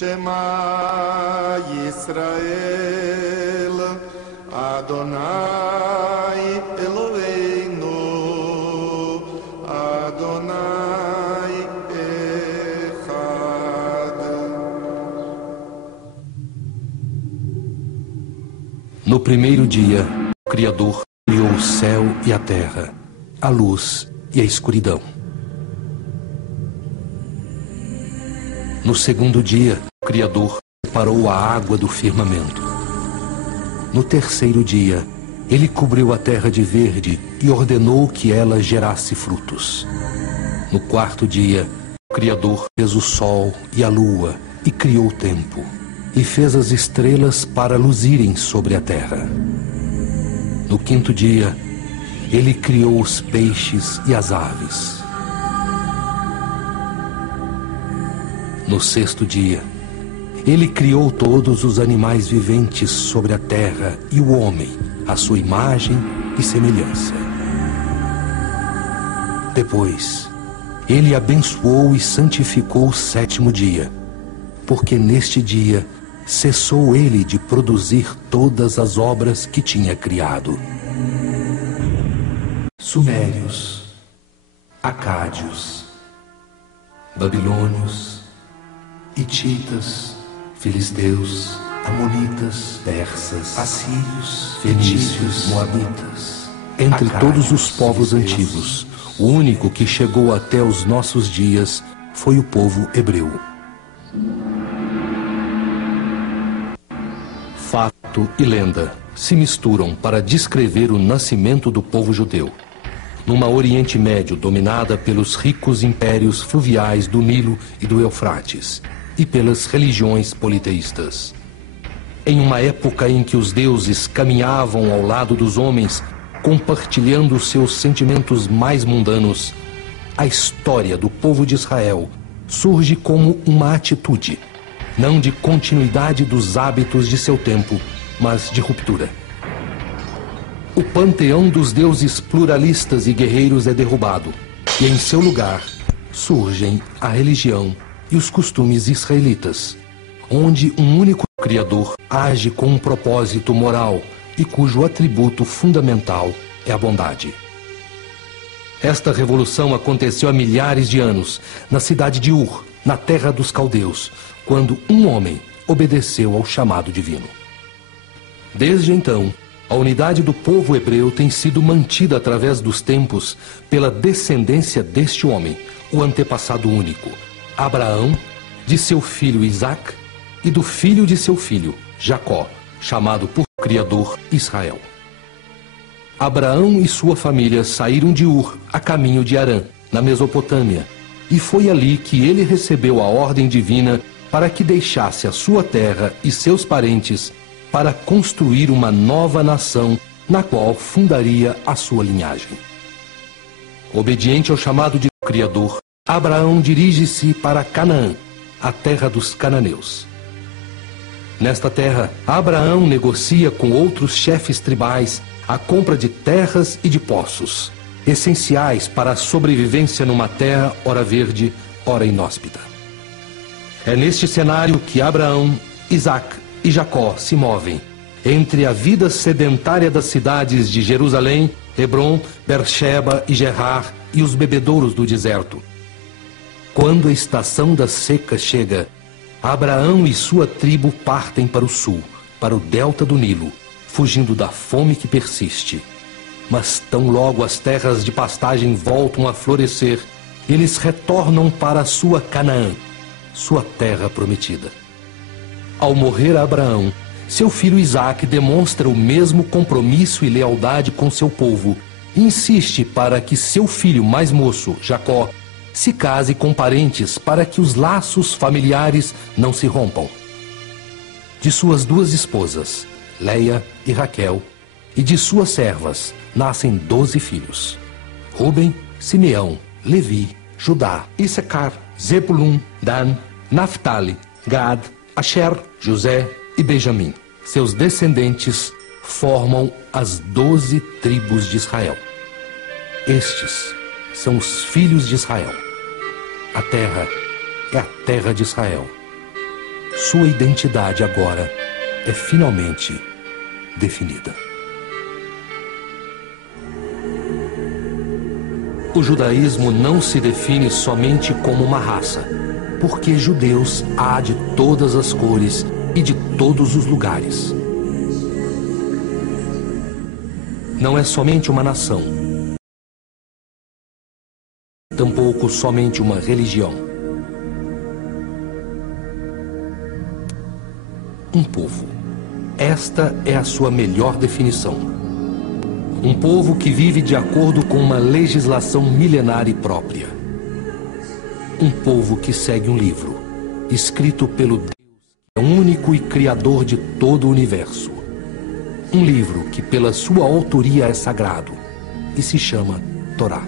Shema Yisrael, Adonai Eloheinu, Adonai Echad. No primeiro dia, o Criador criou o céu e a terra, a luz e a escuridão. No segundo dia, o Criador separou a água do firmamento. No terceiro dia, ele cobriu a terra de verde e ordenou que ela gerasse frutos. No quarto dia, o Criador fez o sol e a lua e criou o tempo, e fez as estrelas para luzirem sobre a terra. No quinto dia, ele criou os peixes e as aves. No sexto dia, ele criou todos os animais viventes sobre a terra e o homem, à sua imagem e semelhança. Depois, ele abençoou e santificou o sétimo dia, porque neste dia cessou ele de produzir todas as obras que tinha criado. Sumérios, acádios, babilônios, hititas, filisteus, amonitas, persas, assírios, fenícios, moabitas. Entre todos os povos antigos, o único que chegou até os nossos dias foi o povo hebreu. Fato e lenda se misturam para descrever o nascimento do povo judeu, numa Oriente Médio dominada pelos ricos impérios fluviais do Nilo e do Eufrates, e pelas religiões politeístas. Em uma época em que os deuses caminhavam ao lado dos homens, compartilhando seus sentimentos mais mundanos, a história do povo de Israel surge como uma atitude, não de continuidade dos hábitos de seu tempo, mas de ruptura. O panteão dos deuses pluralistas e guerreiros é derrubado, e em seu lugar surgem a religião e os costumes israelitas, onde um único Criador age com um propósito moral e cujo atributo fundamental é a bondade. Esta revolução aconteceu há milhares de anos, na cidade de Ur, na terra dos caldeus, quando um homem obedeceu ao chamado divino. Desde então, a unidade do povo hebreu tem sido mantida através dos tempos pela descendência deste homem, o antepassado único, Abraão, de seu filho Isaque, e do filho de seu filho, Jacó, chamado por Criador Israel. Abraão e sua família saíram de Ur a caminho de Harã, na Mesopotâmia, e foi ali que ele recebeu a ordem divina para que deixasse a sua terra e seus parentes para construir uma nova nação na qual fundaria a sua linhagem. Obediente ao chamado de Criador, Abraão dirige-se para Canaã, a terra dos cananeus. Nesta terra, Abraão negocia com outros chefes tribais a compra de terras e de poços, essenciais para a sobrevivência numa terra ora verde, ora inóspita. É neste cenário que Abraão, Isaque e Jacó se movem, entre a vida sedentária das cidades de Jerusalém, Hebrom, Beersheba e Gerar e os bebedouros do deserto. Quando a estação da seca chega, Abraão e sua tribo partem para o sul, para o delta do Nilo, fugindo da fome que persiste. Mas tão logo as terras de pastagem voltam a florescer, eles retornam para a sua Canaã, sua terra prometida. Ao morrer Abraão, seu filho Isaque demonstra o mesmo compromisso e lealdade com seu povo e insiste para que seu filho mais moço, Jacó, se case com parentes para que os laços familiares não se rompam. De suas duas esposas, Leia e Raquel, e de suas servas, nascem 12 filhos: Ruben, Simeão, Levi, Judá, Issacar, Zebulun, Dan, Naphtali, Gad, Asher, José e Benjamim. Seus descendentes formam as 12 tribos de Israel. Estes são os filhos de Israel. A terra é a terra de Israel. sua identidade agora é finalmente definida. O judaísmo não se define somente como uma raça, porque judeus há de todas as cores e de todos os lugares. Não é somente uma nação, tampouco somente uma religião. Um povo. Esta é a sua melhor definição. Um povo que vive de acordo com uma legislação milenar e própria. Um povo que segue um livro, escrito pelo Deus que é único e criador de todo o universo. Um livro que pela sua autoria é sagrado e se chama Torá.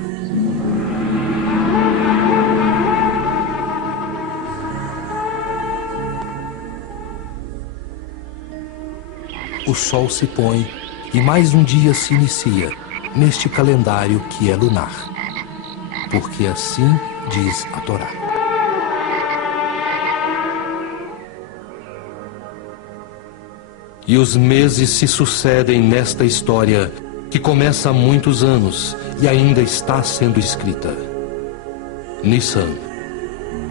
O sol se põe e mais um dia se inicia neste calendário que é lunar, porque assim diz a Torá. E os meses se sucedem nesta história que começa há muitos anos e ainda está sendo escrita. Nissan,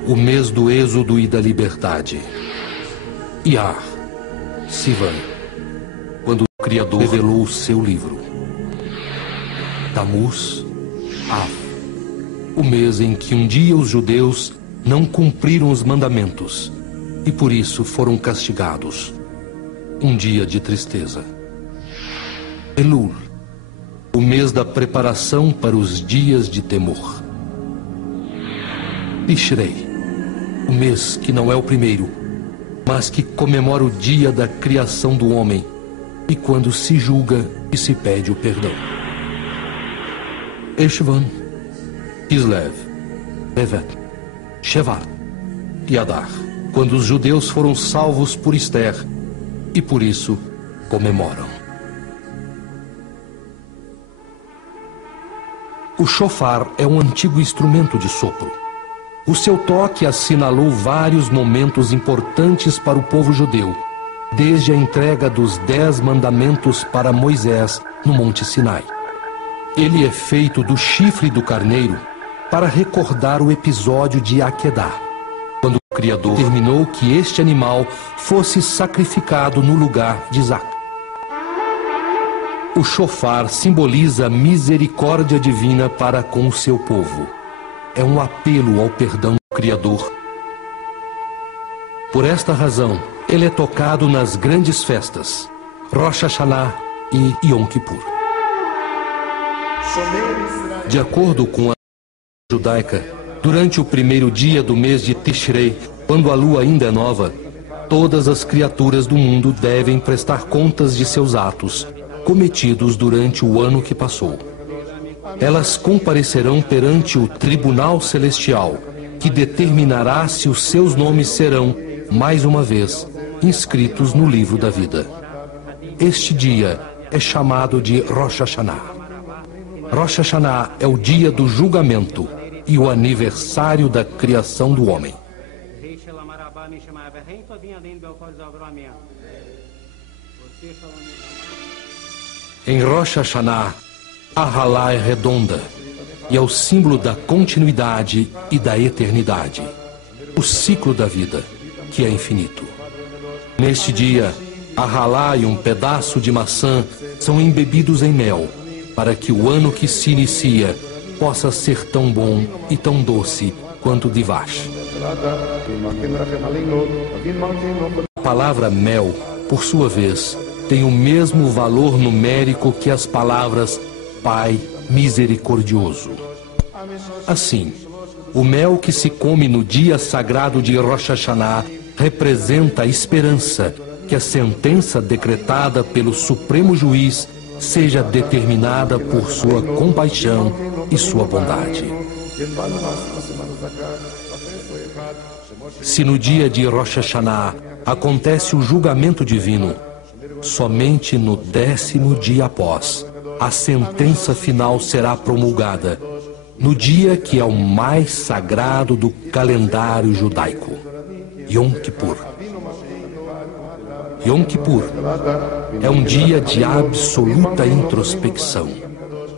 o mês do êxodo e da liberdade. Iyar, Sivan, quando o Criador revelou o seu livro. Tammuz, Av, o mês em que um dia os judeus não cumpriram os mandamentos e por isso foram castigados. Um dia de tristeza. Elul, o mês da preparação para os dias de temor. Tishrei, o mês que não é o primeiro, mas que comemora o dia da criação do homem e quando se julga e se pede o perdão. Eshvan, Kislev, Tevet, Shevat e Adar, quando os judeus foram salvos por Ester e por isso comemoram. O shofar é um antigo instrumento de sopro. O seu toque assinalou vários momentos importantes para o povo judeu, desde a entrega dos 10 mandamentos para Moisés no Monte Sinai. Ele é feito do chifre do carneiro para recordar o episódio de Akedah, quando o Criador determinou que este animal fosse sacrificado no lugar de Isaac. O shofar simboliza a misericórdia divina para com o seu povo. É um apelo ao perdão do Criador. Por esta razão, ele é tocado nas grandes festas, Rosh Hashanah e Yom Kippur. De acordo com a judaica, durante o primeiro dia do mês de Tishrei, quando a lua ainda é nova, todas as criaturas do mundo devem prestar contas de seus atos cometidos durante o ano que passou. Elas comparecerão perante o Tribunal Celestial, que determinará se os seus nomes serão, mais uma vez, inscritos no livro da vida. Este dia é chamado de Rosh Hashanah. Rosh Hashanah é o dia do julgamento e o aniversário da criação do homem. Em Rosh Hashanah, a Halá é redonda e é o símbolo da continuidade e da eternidade, o ciclo da vida, que é infinito. Neste dia, a Halá e um pedaço de maçã são embebidos em mel, para que o ano que se inicia possa ser tão bom e tão doce quanto Divash. A palavra mel, por sua vez, tem o mesmo valor numérico que as palavras Pai misericordioso. Assim, o mel que se come no dia sagrado de Rosh Hashanah representa a esperança que a sentença decretada pelo Supremo Juiz seja determinada por sua compaixão e sua bondade. Se no dia de Rosh Hashanah acontece o julgamento divino, somente no 10º dia após, a sentença final será promulgada, no dia que é o mais sagrado do calendário judaico, Yom Kippur. Yom Kippur é um dia de absoluta introspecção,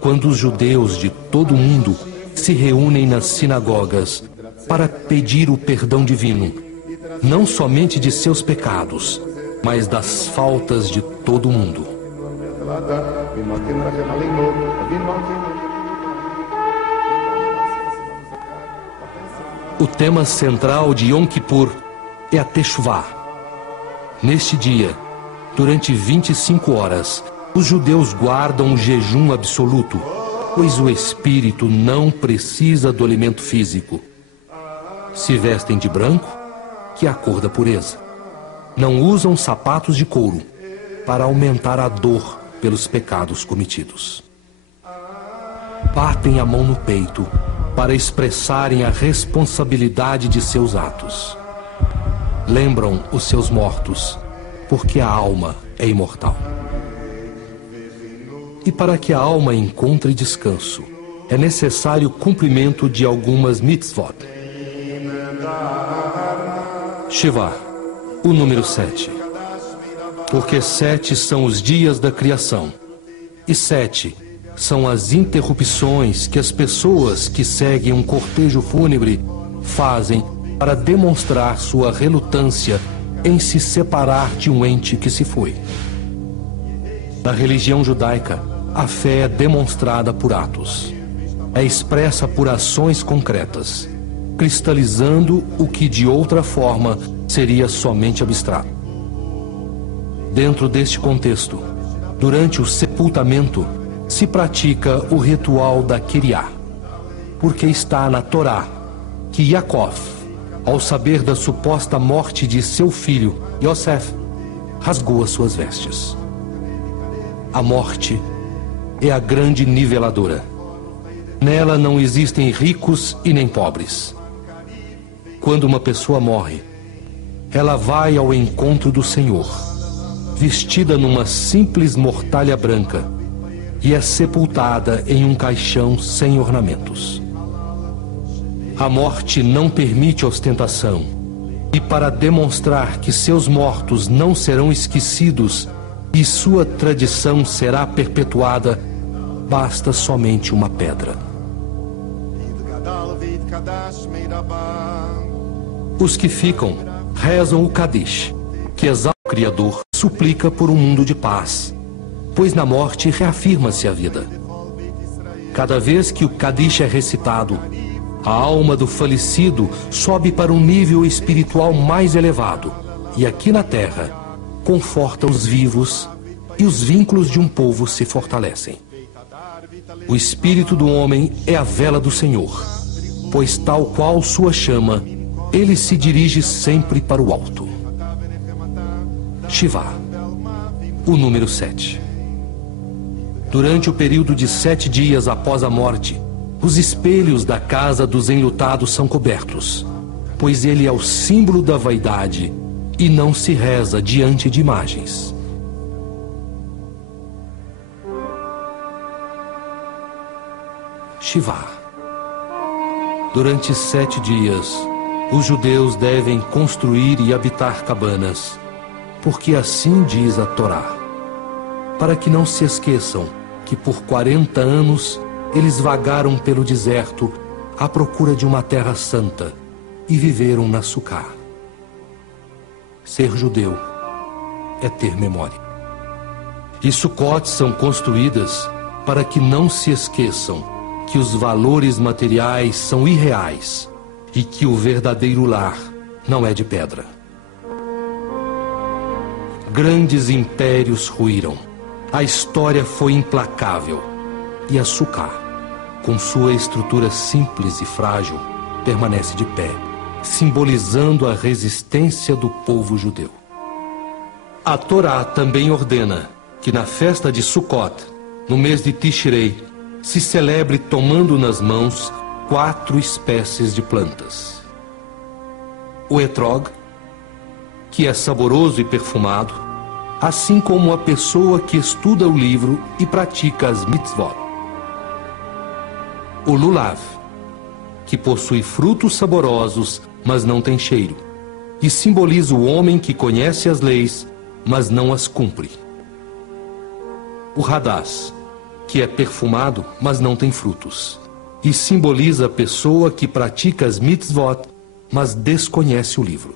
quando os judeus de todo o mundo se reúnem nas sinagogas para pedir o perdão divino, não somente de seus pecados, mas das faltas de todo o mundo. O tema central de Yom Kippur é a Teshuvah. Neste dia, durante 25 horas, os judeus guardam o jejum absoluto, pois o espírito não precisa do alimento físico. Se vestem de branco, que é a cor da pureza. Não usam sapatos de couro, para aumentar a dor pelos pecados cometidos. Batem a mão no peito, para expressarem a responsabilidade de seus atos. Lembram os seus mortos, porque a alma é imortal. E para que a alma encontre descanso, é necessário o cumprimento de algumas mitzvot. Shiva, o número 7. Porque 7 são os dias da criação, e 7 são as interrupções que as pessoas que seguem um cortejo fúnebre fazem para demonstrar sua relutância em se separar de um ente que se foi. Na religião judaica, a fé é demonstrada por atos. É expressa por ações concretas, cristalizando o que de outra forma seria somente abstrato. Dentro deste contexto, durante o sepultamento, se pratica o ritual da Kiriá, porque está na Torá que Yaakov, ao saber da suposta morte de seu filho, Yosef, rasgou as suas vestes. A morte é a grande niveladora. Nela não existem ricos e nem pobres. Quando uma pessoa morre, ela vai ao encontro do Senhor, vestida numa simples mortalha branca, e é sepultada em um caixão sem ornamentos. A morte não permite ostentação, e para demonstrar que seus mortos não serão esquecidos e sua tradição será perpetuada, basta somente uma pedra. Os que ficam rezam o Kadish, que exalta o Criador, suplica por um mundo de paz, pois na morte reafirma-se a vida. Cada vez que o Kadish é recitado, a alma do falecido sobe para um nível espiritual mais elevado, e aqui na terra, conforta os vivos e os vínculos de um povo se fortalecem. O espírito do homem é a vela do Senhor, pois tal qual sua chama, ele se dirige sempre para o alto. Shiva, o número 7. Durante o período de 7 dias após a morte, os espelhos da casa dos enlutados são cobertos, pois ele é o símbolo da vaidade e não se reza diante de imagens. Shiva. Durante 7 dias, os judeus devem construir e habitar cabanas, porque assim diz a Torá, para que não se esqueçam que por 40 anos eles vagaram pelo deserto à procura de uma terra santa e viveram na Sucá. Ser judeu é ter memória. E Sucotes são construídas para que não se esqueçam que os valores materiais são irreais e que o verdadeiro lar não é de pedra. Grandes impérios ruíram. A história foi implacável. E a Sucá, com sua estrutura simples e frágil, permanece de pé, simbolizando a resistência do povo judeu. A Torá também ordena que na festa de Sukkot, no mês de Tishrei, se celebre tomando nas mãos 4 espécies de plantas. O etrog, que é saboroso e perfumado, assim como a pessoa que estuda o livro e pratica as mitzvot. O lulav, que possui frutos saborosos, mas não tem cheiro, e simboliza o homem que conhece as leis mas não as cumpre. O Hadass, que é perfumado, mas não tem frutos, e simboliza a pessoa que pratica as mitzvot, mas desconhece o livro.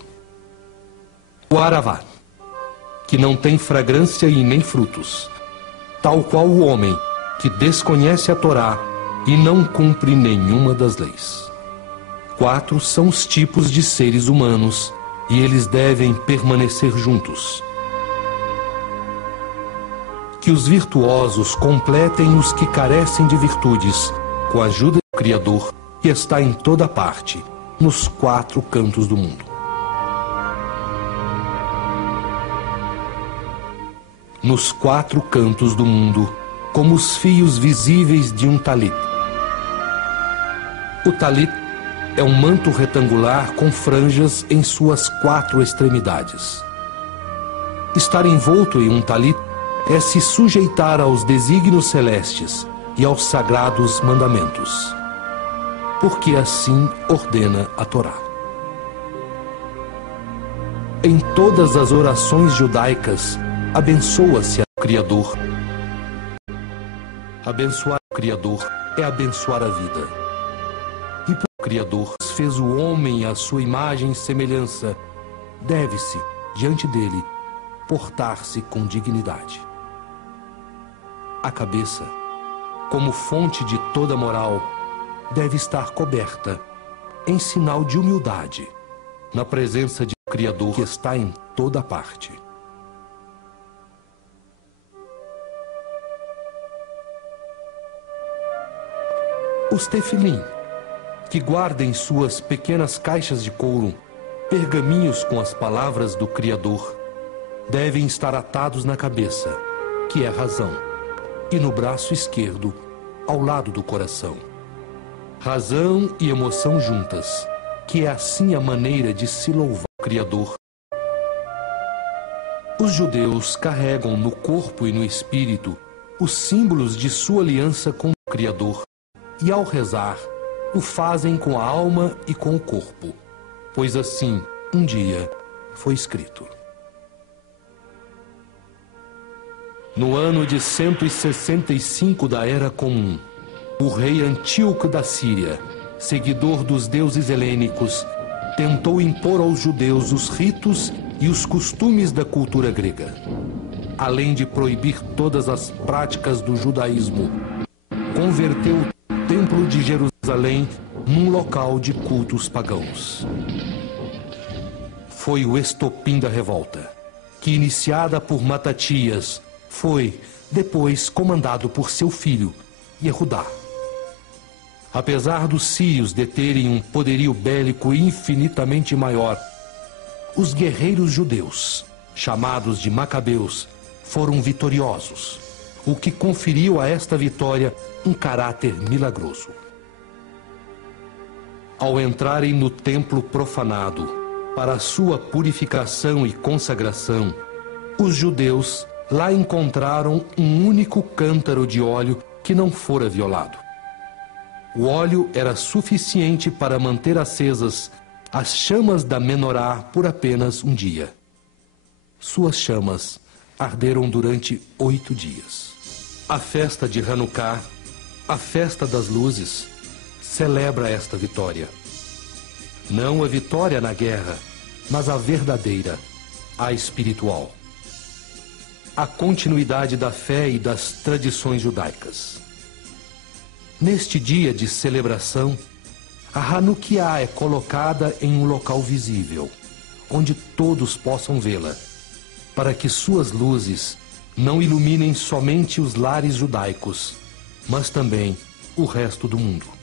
O Aravá, que não tem fragrância e nem frutos, tal qual o homem que desconhece a Torá e não cumpre nenhuma das leis. 4 são os tipos de seres humanos, e eles devem permanecer juntos. Que os virtuosos completem os que carecem de virtudes, com a ajuda do Criador, que está em toda parte, nos 4 cantos do mundo. Nos 4 cantos do mundo, como os fios visíveis de um talit. O talit é um manto retangular com franjas em suas 4 extremidades. Estar envolto em um talit é se sujeitar aos desígnios celestes e aos sagrados mandamentos, porque assim ordena a Torá. Em todas as orações judaicas, abençoa-se o Criador. Abençoar o Criador é abençoar a vida. E por o Criador fez o homem à sua imagem e semelhança, deve-se, diante dele, portar-se com dignidade. A cabeça, como fonte de toda moral, deve estar coberta, em sinal de humildade, na presença de um Criador que está em toda parte. Os tefilim, que guardem suas pequenas caixas de couro, pergaminhos com as palavras do Criador, devem estar atados na cabeça, que é a razão, e no braço esquerdo, ao lado do coração. Razão e emoção juntas, que é assim a maneira de se louvar o Criador. Os judeus carregam no corpo e no espírito os símbolos de sua aliança com o Criador, e ao rezar, o fazem com a alma e com o corpo, pois assim, um dia, foi escrito. No ano de 165 da Era Comum, o rei Antíoco da Síria, seguidor dos deuses helênicos, tentou impor aos judeus os ritos e os costumes da cultura grega, além de proibir todas as práticas do judaísmo. Converteu o Templo de Jerusalém num local de cultos pagãos. Foi o estopim da revolta, que, iniciada por Matatias, foi depois comandado por seu filho, Yehudá. Apesar dos sírios deterem um poderio bélico infinitamente maior, os guerreiros judeus, chamados de Macabeus, foram vitoriosos, o que conferiu a esta vitória um caráter milagroso. Ao entrarem no templo profanado, para sua purificação e consagração, os judeus lá encontraram um único cântaro de óleo que não fora violado. O óleo era suficiente para manter acesas as chamas da menorá por apenas um dia. Suas chamas arderam durante 8 dias. A festa de Hanukkah, a festa das luzes, celebra esta vitória. Não a vitória na guerra, mas a verdadeira, a espiritual. A continuidade da fé e das tradições judaicas. Neste dia de celebração, a Hanukkah é colocada em um local visível, onde todos possam vê-la, para que suas luzes não iluminem somente os lares judaicos, mas também o resto do mundo.